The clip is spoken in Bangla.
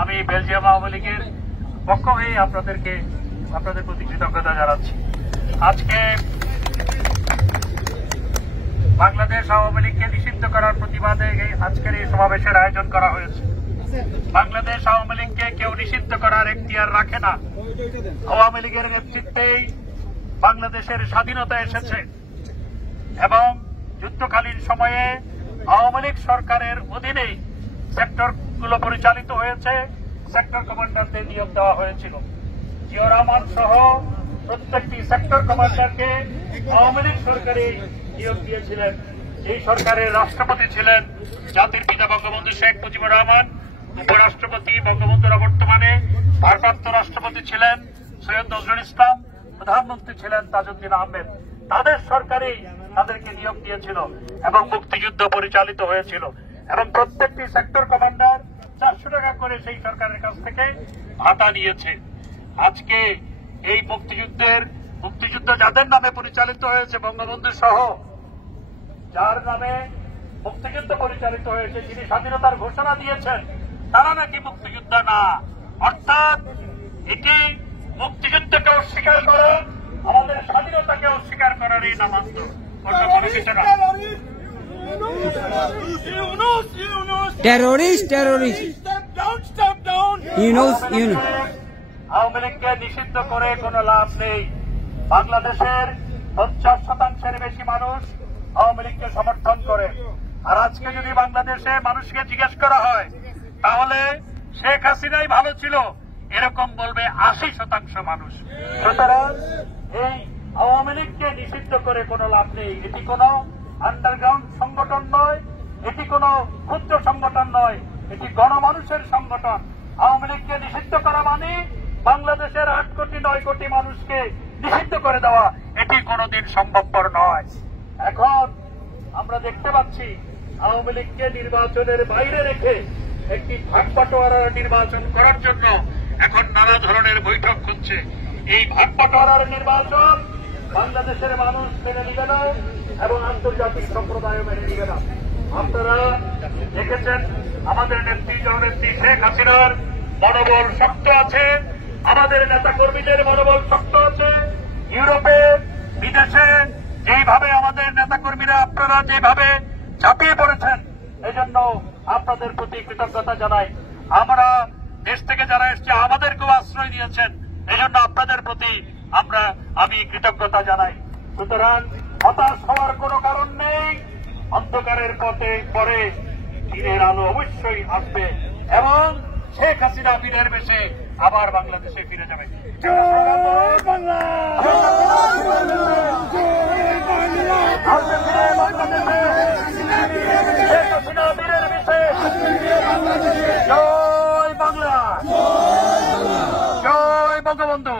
আমি বেলজিয়াম আওয়ামী লীগের পক্ষ হয়ে আপনাদের প্রতি কৃতজ্ঞতা জানাচ্ছি। আজকে বাংলাদেশ আওয়ামী লীগকে নিষিদ্ধ করার প্রতিবাদে আজকের এই সমাবেশের আয়োজন করা হয়েছে। বাংলাদেশ আওয়ামী লীগকে কেউ নিষিদ্ধ করার এখতিয়ার রাখে না। আওয়ামী লীগের নেতৃত্বেই বাংলাদেশের স্বাধীনতা এসেছে এবং যুদ্ধকালীন সময়ে আওয়ামী লীগ সরকারের অধীনেই সেক্টরগুলো পরিচালিত হয়েছে, সেক্টর কমান্ডারদের নিয়োগ দেওয়া হয়েছিল। জিয়াউর রহমান সহ প্রত্যেকটি সেক্টর কমান্ডারকে আওয়ামী লীগ সরকারে নিয়োগ দিয়েছিলেন। এই সরকারের রাষ্ট্রপতি ছিলেন জাতির পিতা বঙ্গবন্ধু শেখ মুজিবুর রহমান, উপরাষ্ট্রপতি বঙ্গবন্ধুর বর্তমানে ভারপ্রাপ্ত রাষ্ট্রপতি ছিলেন সৈয়দ নজরুল ইসলাম, প্রধানমন্ত্রী ছিলেন তাজউদ্দিন আহমেদ। তাদের সরকারই তাদেরকে নিয়োগ দিয়েছিল এবং মুক্তিযুদ্ধ পরিচালিত হয়েছিল এবং প্রত্যেকটি সেক্টর কমান্ডার 400 টাকা করে সেই সরকারের কাছ থেকে ভাতা নিয়েছে। আজকে এই মুক্তিযুদ্ধ যাদের নামে পরিচালিত হয়েছে, বঙ্গবন্ধু সহ যার নামে মুক্তিযুদ্ধ পরিচালিত হয়েছে, যিনি স্বাধীনতার ঘোষণা দিয়েছেন, তারা নাকি মুক্তিযোদ্ধা না। অর্থাৎ এটি মুক্তিযুদ্ধকে অস্বীকার করা, আমাদের স্বাধীনতাকে অস্বীকার করার এই নামান্তর, অন্য কোনো কিছু না। টেরোরিস্ট আওয়ামী লীগকে নিষিদ্ধ করে কোনো লাভ নেই। বাংলাদেশের 50% বেশি মানুষ আওয়ামী লীগকে সমর্থন করে। আর আজকে যদি বাংলাদেশে মানুষকে জিজ্ঞেস করা হয় তাহলে শেখ হাসিনাই ভালো ছিল এরকম বলবে 80% মানুষ। সুতরাং এই আওয়ামী লীগকে নিষিদ্ধ করে কোনো লাভ নেই। এটি কোনো আন্ডারগ্রাউন্ড সংগঠন নয়, এটি কোনো ক্ষুদ্র সংগঠন নয়, এটি গণমানুষের সংগঠন। আওয়ামী লীগকে নিষিদ্ধ করা মানে বাংলাদেশের 8 কোটি 9 কোটি মানুষকে নিষিদ্ধ করে দেওয়া, এটি কোনোদিন সম্ভবপর নয়। এখন আমরা দেখতে পাচ্ছি আওয়ামী লীগকে নির্বাচনের বাইরে রেখে একটি ভাগবাটোয়ারার নির্বাচন করার জন্য এখন নানা ধরনের বৈঠক হচ্ছে। এই ভাগবাটোয়ারার নির্বাচন বাংলাদেশের মানুষ মেনে নিবে না এবং আন্তর্জাতিক সম্প্রদায় মেনে নিবে না। আপনারা দেখেছেন আমাদের জননেত্রী শেখ হাসিনার মনোবল শক্ত আছে, আমাদের নেতা কর্মীদের মনোবল শক্ত আছে। ইউরোপে বিদেশে যেইভাবে আমাদের নেতা কর্মীরা আপনারা যেভাবে ঝাঁপিয়ে পড়েছেন, এজন্য আপনাদের প্রতি কৃতজ্ঞতা জানাই। আমরা দেশ থেকে যারা এসছে আমাদেরকেও আশ্রয় দিয়েছেন, এজন্য আপনাদের প্রতি আমি কৃতজ্ঞতা জানাই। সুতরাং হতাশ হওয়ার কোনো কারণ নেই। অন্ধকারের পরে দিনের আলো অবশ্যই আসবে এবং শেখ হাসিনা বীরের বেশে আবার বাংলাদেশে ফিরে যাবে। জয় বাংলা, জয় বঙ্গবন্ধু।